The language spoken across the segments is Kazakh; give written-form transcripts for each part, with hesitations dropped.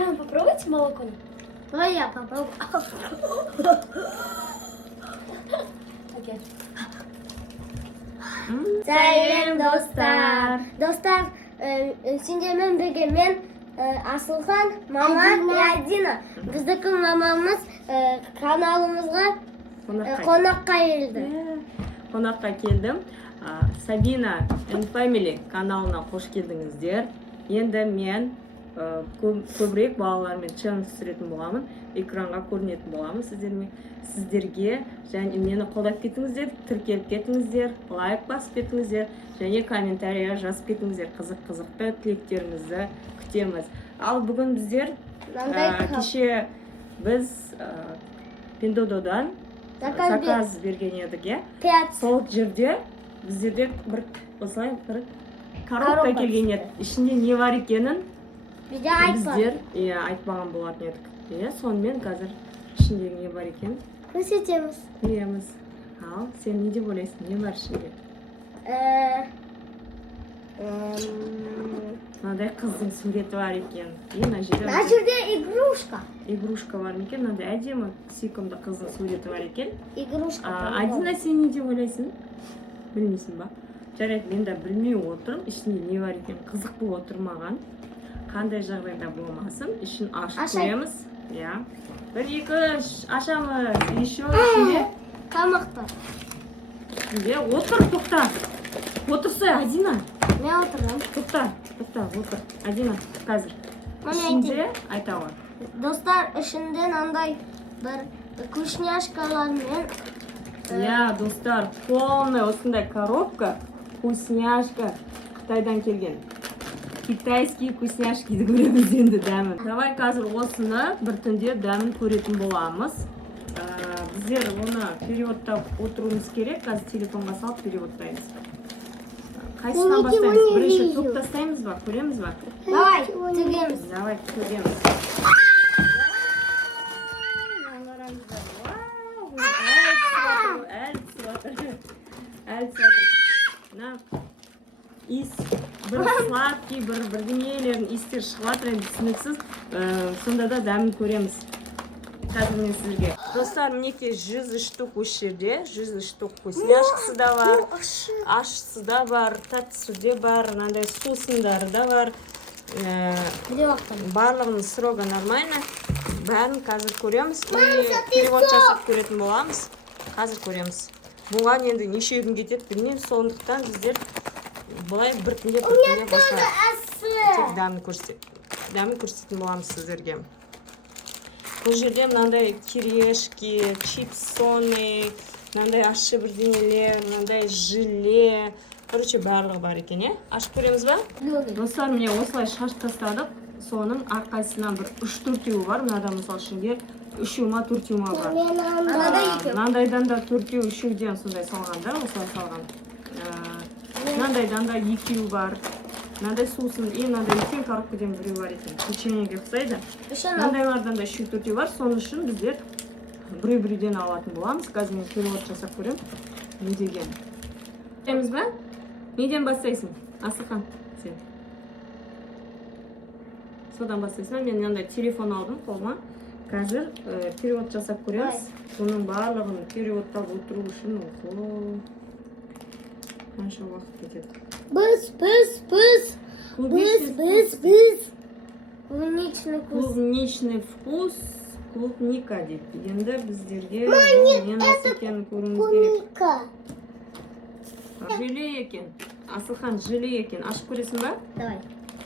Мама, попробуйте молоко. Давай я попробую. Окей. Сәлем достар. Достар, сендермен бірге мен Асылхан, мама и Адина. Біздікі мамамыз каналымызға қонаққа келді. Қонаққа келдім. Сабина and Family каналына қош келдіңіздер. Енді мен көбірек балалармен челлендж түсіретін боламын. Экранға көрінетін боламын сіздерге. Және мені қолдап кетіңіздер, тіркеліп кетіңіздер, лайк басып кетіңіздер, және комментария жазып кетіңіздер. Қызықты тілектеріңізді күтеміз. Ал бүгін біздер кеше біз Пиндододан заказ берген едік. Сол жерде біздерде бір осылай бір коробка келген еді. Ішінде не бар екенін біздер айтпаған болатын едік. Сонымен қазір ішінде не бар екенін Көрсетеміз. көреміз. Ал сен не деп ойлайсың, не бар ішінде? Мынадай қыздың суреті бар екен. Мына жерде игрушка. Игрушка бар екен, мынадай әдемі сүйкімді қыздың суреті бар екен. Игрушка. Адина, сен не деп ойлайсың? Білмейсің ба? Жарайды, мен де білмей отырмын, ішінде не бар екен, қызық болып отыр маған. Қандай жағдайда болмасын, ішін ашып көреміз. Бір, екі, ашамыз. Еще ішінде Тамақтар. Отыр, тоқта. Отырсай, Адина. Мен отырмын. Тоқта, отыр. Адина, қазір. Ішінде айта ғой. Достар, ішінде мынандай бір вкусняшкалар мен достар, полный осындай коробка, вкусняшка, Қытайдан келген. Китайский вкусняшкиді көреміз енді дәмін. Давай қазір осыны бір түнде дәмін көретін боламыз. Біздер оны переводтап отыруымыз керек. Қазір телефонға салып переводтаймыз. Қайсынан бастаймыз? Бірінші топ тастаймыз ба? Көреміз ба? Давай, төгеміз. Давай, төгеміз. Иіс, бір сладкий, бір бірдеңелерін иістер шығып жатыр, түсініксіз. Сонда да дәмін көреміз. Қазір мен сізге. Достар, мінекей 100 штук осы жерде. 100 штук вкусняшкасы да бар, ашысы да бар, татысы да бар, мынандай сусындары да бар. Барлығының строго нормально. Бәрін қазір көреміз. Перевод жасап көретін боламыз. Қазір көреміз. Бұған енді неше күн кетеді білмеймін, сондықтан біздер бұлай бір күнде басқа тек дәмін көрсететін боламыз сіздерге. Бұл жерде мынандай кирешки, чипсоны, мынандай ащы бірдеңелер, мынандай желе, короче барлығы бар екен, ашып көреміз ба? Достар, міне осылай шашып тастадық. Соның әрқайсынан бір 3-4 бар. Мынада мысалы ішінде 3-4 бар. Мынандайдан да 4-3-ден сондай салғандар, осылай салған. Мынандайдан да 2 бар. Мынандай сусын, мынандай үлкен коробкадан біреу бар екен. Печеньеге ұқсайды. Мынандайлардан да 3-4 бар. Соның үшін біздер біреу-біреуден алатын боламыз. Қазір мен перевод жасап көрем. Не деген? Көреміз ба? Неден бастайсың? Асылхан, сен. Содан бастайсың. Мен мынандай телефон алдым қолыма. Қазір перевод жасап көреміз. Соның барлығын переводтап отыру үшін қанша уақыт кетеді. Біз. Клубничный вкус, клубника дейді. Енді біздерге несі екенін көруіміз керек. Желе екен. Асылхан, желе екен. Ашып көресің ба?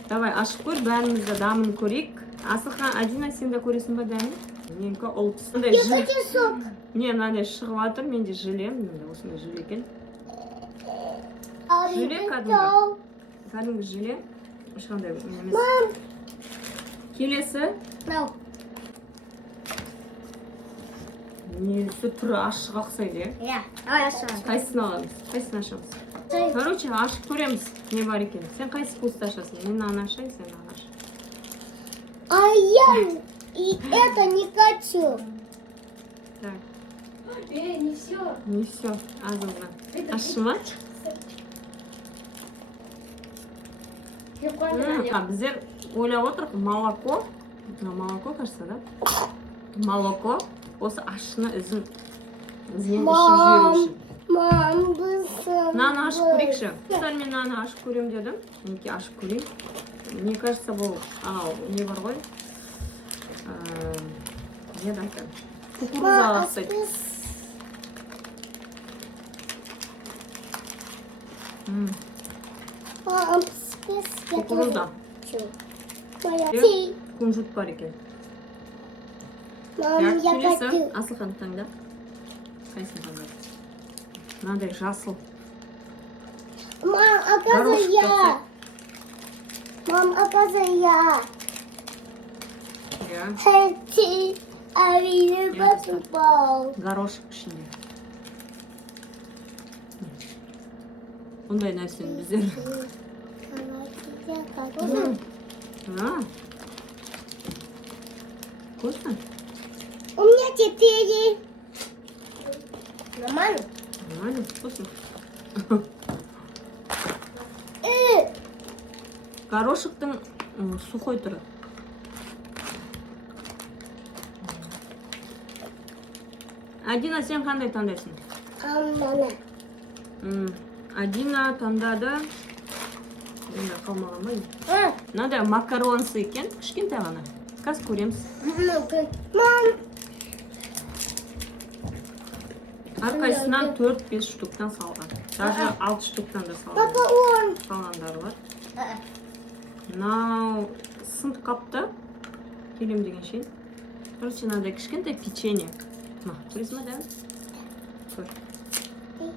Давай, ашып көр, бәрімізді дәмін көрейік. Асылхан, Адина, сен де көресің ба дәмін? Менікі ұлтысындай сок. Мынандай шығып жатыр, менде желе. Осындай желе екен. Желе кәдімгі. Кәдімгі желе. Ешқандай емес. Келесі. Несі түрі ашық ұқсайды, Қайсысын аламыз? Қайсысын ашамыз? Короче, ашып көреміз. Не бар екен? Сен қайсы вкусты ашасың? Мен ана ашайын, сен ана аш. А я и это не хочу. Так. Не все. Не все. Азылға. Ашы ма? Біздер ойлап отырық молоко Молоко, кажется, да? Молоко осы ащыны ізінен ішіп жіберу Мам, үшін. мам, быстрее. Наны ашып көрейікші. Сәл мен наны ашып көрем дедім. Мінекей ашып көрейін. Мне кажется, бұл анау не бар ғой. Не да екен? Кукурузаға ұқсайды. Мам, спис. Кукуруза. Моя. Кунжут бар екен. Мам, я келесі хочу. асылхан таңда. Қайсын таңда? Мынандай жасыл. Мам, оказывается я. Мам, оказывается я. Иә. Хочу. А видео Я попал. Горошек ішінде. Ондай нәрсені біздер. Вкусно? У меня 4. Нормально? Нормально, вкусно. Горошектің сухой түрі. Адина, сен қандай таңдайсың? Мама. Адина таңдады. Енді қалмаған ба? Мынандай макаронсы екен, кішкентай ғана. Қазір көреміз. Мам. Әрқайсысынан 4-5 штуктан салған. Даже 6 штуктан да Папа, он. салғандары бар. Мынау сынып қапты. Келем деген шейін. Короче, мынандай кішкентай печенье. Ма, көресің ба, да? Көр.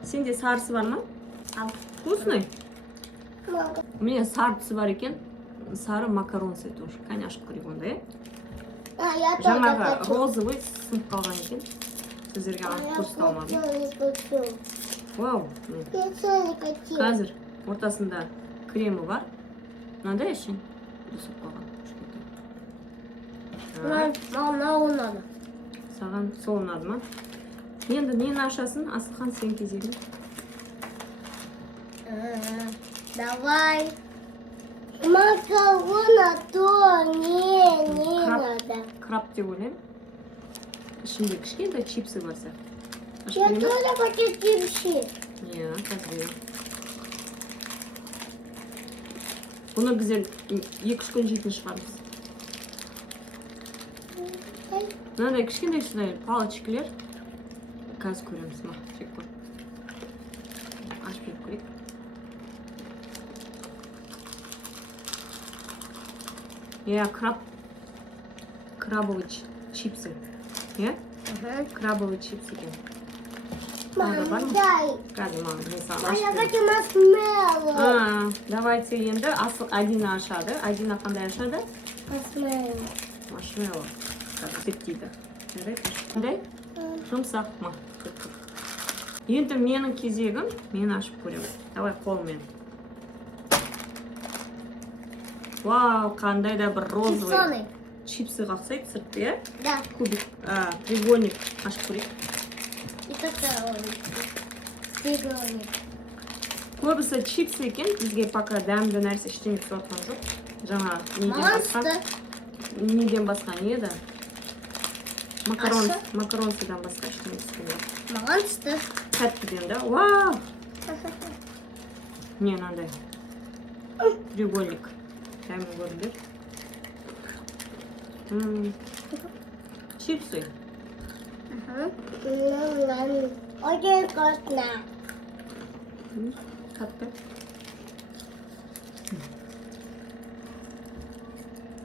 Сенде сарысы бар ма? Ал. Вкусный? Мама. У меня сарысы бар екен. Сары макаронсы тоже. Конечно, көрейік онда, е? Я тоже Жаңағы хочу. розовый сынып қалған екен. Сіздерге алып көрсете алмадым. Вау! Я тоже не хочу. Қазір ортасында кремі бар. Мынандай ішін үсіп қалған. Мам, на он надо. Саған сол ұнады ма? Енді нені ашасың? Асылхан сен кезегің. Давай. Макароны то не Краб. надо. Краб деп ойлаймын. Ішінде кішкентай чипсы бар сияқты. Я тоже хочу чипсы. Иә, қазір берем. Бұны біздер 2-3 күн жейтін шығармыз. Мынандай кішкентай сондай палочкілер. Қазір көреміз. Ма, жеп көр. Ашып беріп көрейік. Иә, крабовый чипсы. Иә? Крабовый чипсы екен. Тағы бар Мам, ма? дай. Қазір маған мен саған А я ашып берейін. хочу маршмеллоу. Давайте енді Адина ашады. Адина қандай ашады? Маршмеллоу. Маршмеллоу. Тектейді. Қандай? Жұмсақ ма? Енді менің кезегім. Мен ашып көремін. Давай қолмен. Вау, қандай да бір розовый. Чипсоны. Чипсыға ұқсайды сырты, иә? Да. Кубик, треугольник ашып көрейік. И какая он? Треугольник. Көбісі чипсы екен. Бізге пока дәмді нәрсе ештеңе түсіп жатқан жоқ. Жаңа Маған түсті. неден басқа не еді? Ашы? Макаронсыдан басқа ештеңе түскен жоқ. Маған түсті. Тәттіден, да? Вау! Не, мынандай. Треугольник. Дәмін көріңдер. Чипсы. Очень вкусно. Қатты.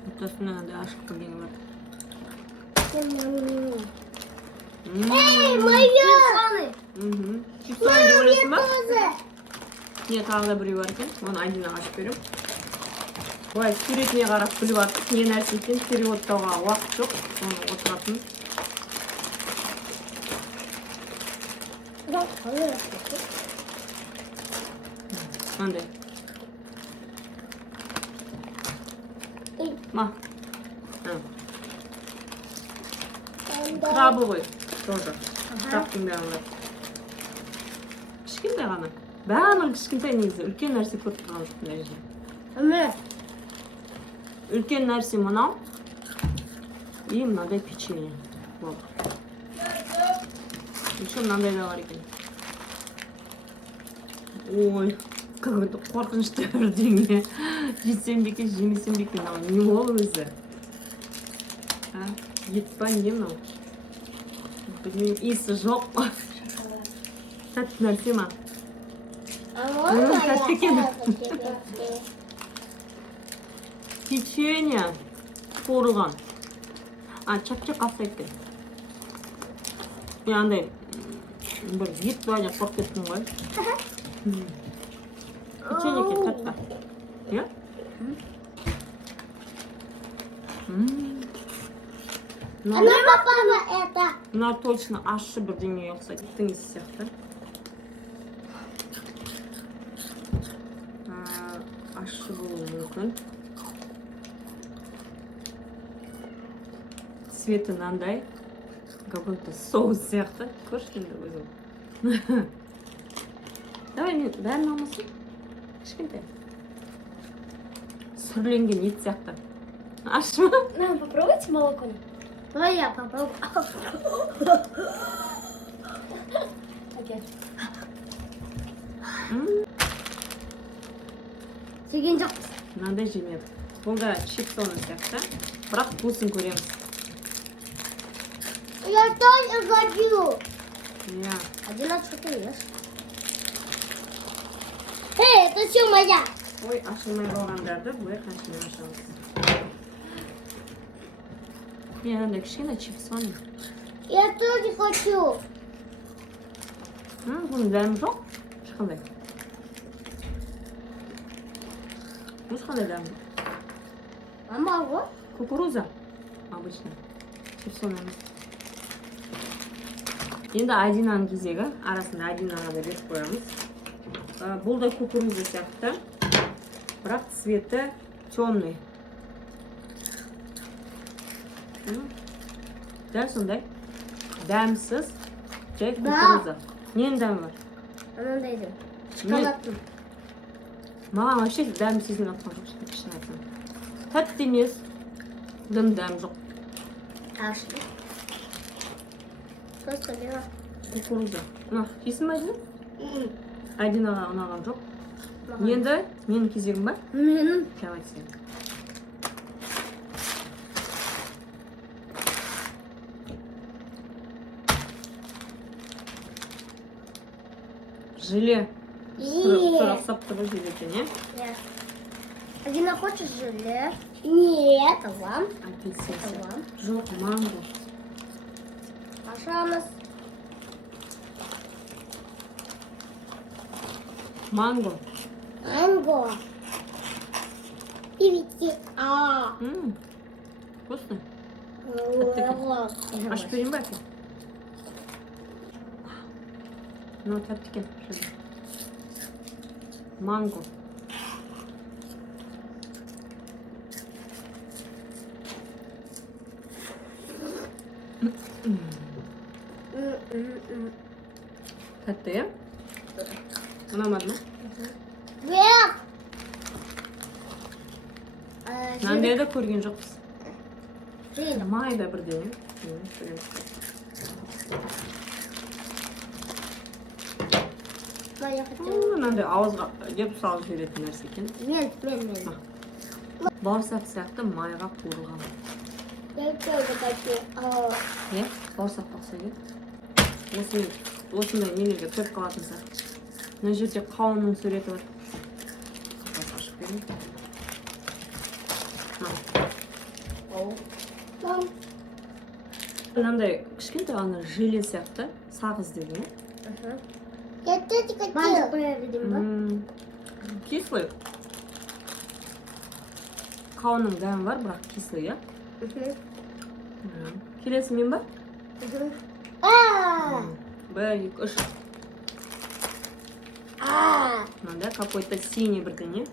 Ортасында мынандай ашық бірдеңе бар. Эй, моя! Чипсыны деп ойлайсың ба? Тоже. Не, тағы да біреу бар екен. Оны Адинаға ашып берем. Былай суретіне қарап күліп аттық. Не нәрсе екен переводтауға уақыт жоқ. Оны отыратын. Мынандай. Ма. Крабовый тоже. Крабтың бәрі. Кішкентай ғана. Бәрі кішкентай негізі. Үлкен нәрсе көріп тұрған жоқпын даже. Үлкен нәрсе мынау. И мынандай печенье. Вот. Еще мынандай да бар екен. Ой, какой-то қорқынышты бірдеңе. Жесем бе екен, жемесем бе екен. Не ол өзі? Ет па не мынау? Білмеймін, иісі жоқ па? Шоколад. Тәтті нәрсе ма? А можно тәтті екен. я тебе? Печенье қуырылған. Чап-чап қалса екен. Мен андай бір ет ба деп қорқып кеттім ғой. Печенье екен, тәтті. Иә? А ну попала это. Мына точно ащы бірдеңеге ұқсайды. Иттің иісі сияқты. Ащы болуы мүмкін. Цветі мынандай. Какой-то соус сияқты. Көрші енді өзім. Давай мен бәрін алмасын. Кішкентай. Сүрленген ет сияқты. Ащы ма? На, попробуйте молоко. Давай я попробую. Пакет. Жеген жоқ. Мынандай жемеді. Бұл да чипсоны сияқты. Бірақ вкусын көреміз. Я тоже хочу. Иә. Один раз что ты ешь? Эй, это все моя. Ой, ашылмай қалғандарды бұлай қашымен ашамыз. Мен андай кішкене чипсоны. Я тоже хочу. Бұның дәмі жоқ. Ешқандай. Ешқандай дәмі. А могу? Кукуруза. Обычно. Чипсоны емес. Енді Адинаның кезегі. Арасында Адинаға да беріп қоямыз. Бұл да кукуруза сияқты. Бірақ цветі темный. Дәл сондай. Дәмсіз. Жай кукуруза. Ненің дәмі бар? Анандайды. Шоколадтың. Маған вообще дәмі сезілмей жатқан жоқ. Шын айтсам. Тәтті емес. Дәм жоқ. Ашты. Просто бера. Кукуруза. Жейсің ба Адина? Адинаға ұнаған жоқ. Енді менің кезегім ба? Менің. Давай сен. Желе. Сұрақсап тұрып желе екен, е? Нет. Адина, хочешь желе? Нет, это вам. Апельсин. Это вам. Жоқ, манго. Ашамыз. Манго. Манго. Пивите. Вкусно. Ой, Аш берейін ба әке? Мынау тәтті екен. Манго. Тәтті, е? Ұнамады ма? Вверх. Мынандай да көрген жоқпыз. Желе. Майда бірдеңе. Я хочу. Мынандай ауызға деп салып жіберетін нәрсе екен. Мен. Бауырсақ сияқты майға қуырылған. Я тоже хочу. Иә, бауырсақ ұқсайды. Осындай нелерге төрт қалатын сияқты. Мына жерде қауынның суреті бар. Ашып берейін. Мынандай кішкентай ана желе сияқты сағыз деген. Я тоже хочу. Манго поедем, да? Кислый. Қауынның дәмі бар, бірақ кислый, иә? Келесі мен ба? Бір, екі, үш. Мынандай какой-то синий бірдеңе.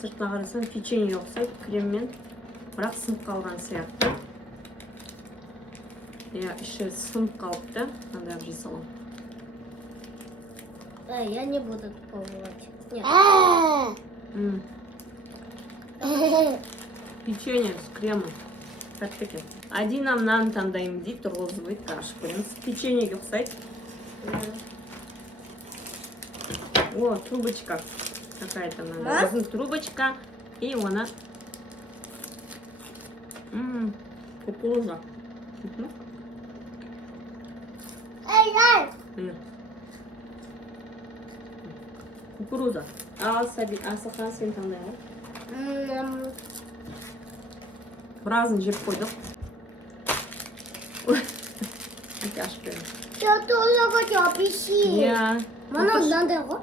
Сыртына қарасам печенье ұқсайды креммен. Бірақ сынып қалған сияқты. Я іші сынып қалыпты. Мынандай жей салам. Я не буду пробовать. Нет. Печенье с кремом. тәтті екен. Адина мынаны таңдаймын дейді, розовый, ашып көреміз. Печеньеге ұқсайды. О, трубочка. Какая-то надо. Біздің трубочка. И она... Кукуруза. Эй, Кукуруза. Асылхан сен таңдай ғой. Біразын жеп қойдық. Өте ашып беремін. Я тоже хочу апельсин. Иә. Мана мынандай ғой.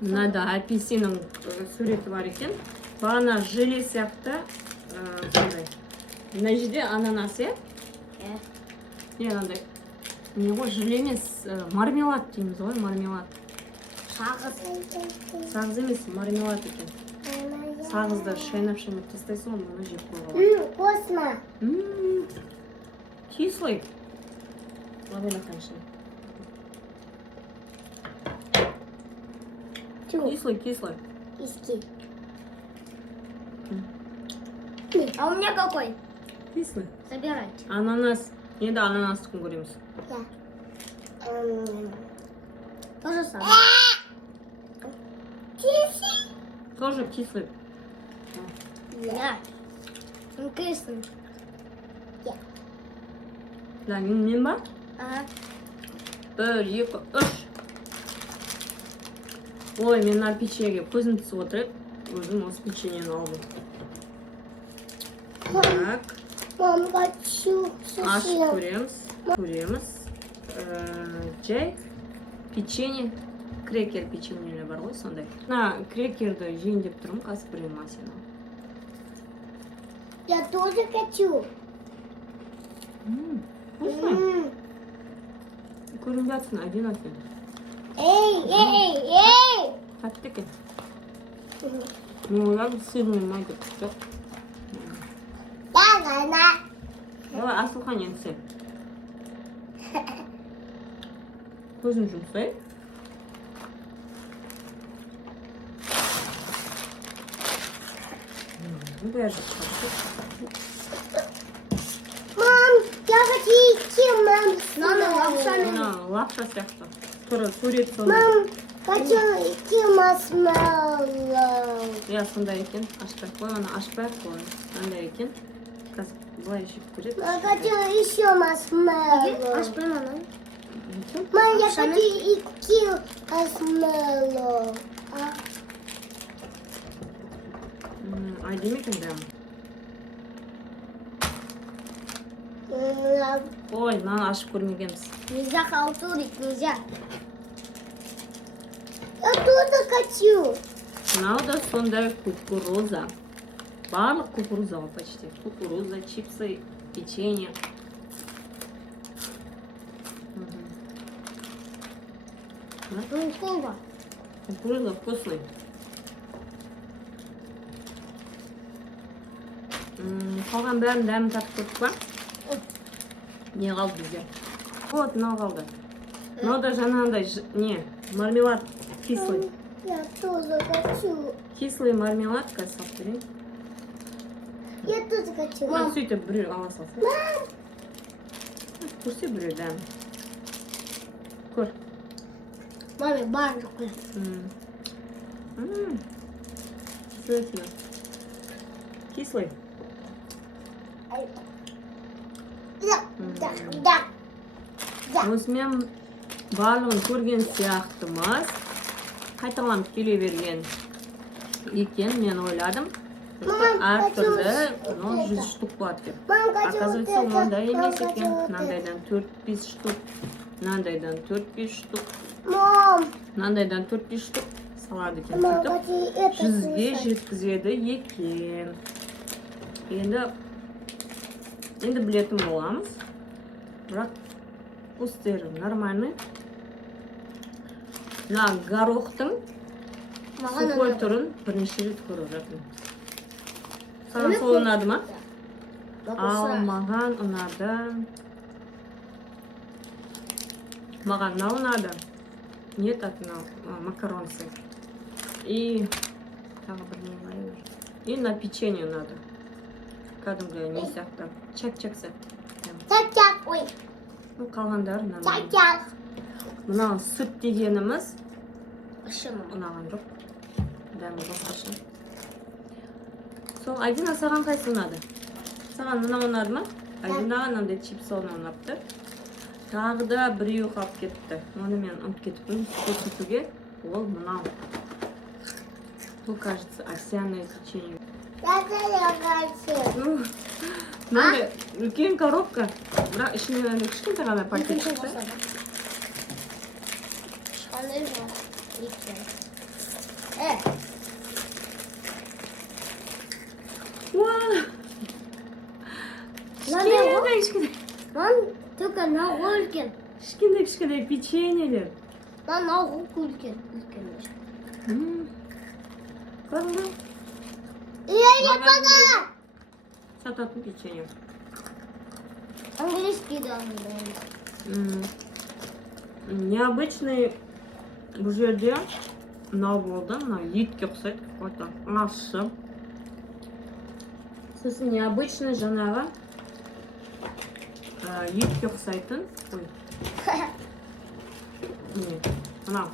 Мынада апельсиннің суреті бар екен. Бағана желе сияқты. Сондай. Мына жерде ананас, иә? Не, мынандай. Не ғой, желе емес, мармелад дейміз ғой, мармелад. Сағыз. Сағыз емес, мармелад екен. Сағызды шайнап тастайсың, оны жеп қойған. Вкусно. Кислый. Лавина, конечно. Кислый. Иски. А у меня какой? Кислый. Собирайте. Ананас. Енді ананастықын көреміз. То же самое. Тоже кислый. Да. Он кислый. Да, мен ба? Ага. 1, 2, 3. Ой, мен мына печеньеге көзім түсіп отыр еді. Өзім осы печеньені алдым. Так. Мам, хочу Ашып көреміз. Жай печенье, крекер печеньелер бар ғой, сондай. Мына крекерді жейін деп тұрмын, қазір бір машина. Я тоже хочу. Вкусный. Көрініп жатсың, один екен. Эй! Тәтті екен. Мен ойладым, сырный май деп тұрды. Давай, Асылхан енді сен. Көзін жұмсай. Бәрі Мам, я хочу идти, мам. Мына лапша сияқты. Түрі сурет сондай. Мам, хочу идти маршмеллоу. Иә, сондай екен. Ашпай қой, оны ашпай қой. Сондай екен. Қазір былай жеп көреді. Я хочу еще маршмеллоу. Мам, я хочу идти маршмеллоу. Әдемі екен прям. Ой, мынаны ашып көрмегенбіз. Нельзя халтурить, нельзя. Я тоже хочу. Мынау да сондай кукуруза. Барлық кукуруза ғой почти. Кукуруза, чипсы, печенье. Кукуруза вкусный. Қалған бәрін дәмін татып көрдік па? Не қалды бізде? Вот, мынау қалды. Мынау да жаңағындай не, мармелад кислый. Я тоже хочу. Кислый мармелад, қазір салып берейін. Я тоже хочу. Мам, сөйтіп біреу ала салсын. Көрсе біреу дәмін. Көр. Маме, барлық қой. Вкусно. Кислый. Да. Осымен барлығын көрген сияқтымыз. Қайталанып келе берген екен, мен ойладым. Әр түрлі 100 штук болады деп. Оказывается, ондай емес екен. Мынандайдан 4-5 штук. Мынандайдан 4-5 штук. Мынандайдан 4-5 штук салады екен. Сөйтіп 100-ге жеткізеді екен. Енді білетін боламыз. Бірақ вкустері нормальный. Мына горохтың сухой түрін бірінші рет көріп жатырмын. Саған сол ұнады ма? Ал маған ұнады. Маған мынау ұнады. Не так макаронсы. И тағы бір не бар. И на печенье ұнады. кәдімгі не сияқты чак сияқты. Çak. Ой. Ну, қалғандары нормально. Çak. Мынау сүт дегеніміз Işım. ұнаған жоқ. Дәмі басқаша. Сол, Айдина, саған қайсы ұнады? Саған мынау ұнады ма? Айдинаға мынандай чипс ұнапты. Тағы да біреу қалып кетті. Оны мен ұмытып кетіппін көрсетуге. Ол мынау. Бұл, кажется, овсяное печенье. Я хочу. Ну, мынандай үлкен коробка. Бірақ ішінде кішкентай ғана пакет шықты. Şanlı mı? İki. Кішкентай. Lan только на гулькин. Кішкентай печеньелер. Lan на гулькин. Көрдің? Я поняла. Сататын печенье. Английский да. Необычный бұл жерде мынау болды, мынау етке ұқсайды какой-то ащы. Сосын необычный жаңағы етке ұқсайтын. Мынау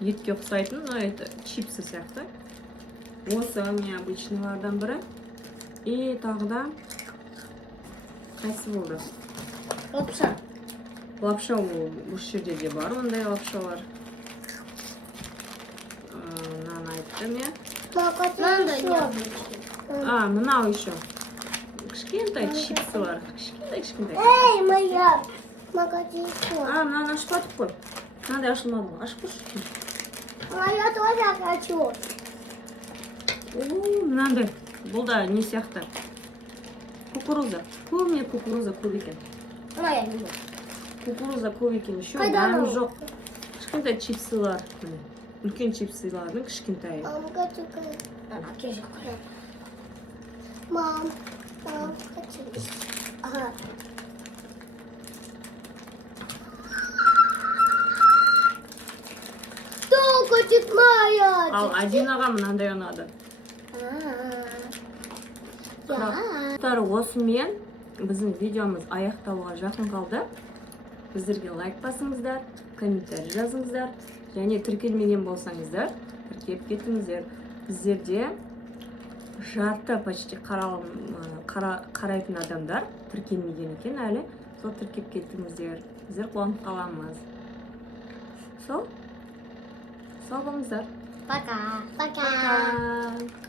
етке ұқсайтын, но это чипсы сияқты. Осы необычныйлардан бірі. И тағы да қайсы болды? Лапша. Лапша осы жерде де бар, ондай лапшалар. Мынаны айттым я. Мынау еще. Кішкентай чипсылар. Кішкентай. Эй, моя. Магазинчик. Мынаны ашып жатып қой. Мынандай ашылмады ғой. Ашып қойшы. Я тоже хочу. Мынандай. Бұл да не сияқты? Кукуруза. Көбіне кукуруза көп екен. Моя не Кукуруза көп екен. Еще Қайда дәмі анау? жоқ. Кішкентай чипсылар. Үлкен чипсылардың кішкентай. Мам, хочу. Ага. Кто хочет моя? Ал Адинаға мынандай ұнады. Құттықтар, осымен біздің видеомыз аяқталуға жақын қалды. Біздерге лайк басыңыздар, комментарий жазыңыздар, және тіркелмеген болсаңыздар, тіркеліп кетіңіздер. Біздерде жарты почти қарайтын адамдар тіркелмеген екен әлі. Сол тіркеп кетіңіздер. Біздер қуанып қаламыз. Сол болыңыздар. Пока. Пока. Пока.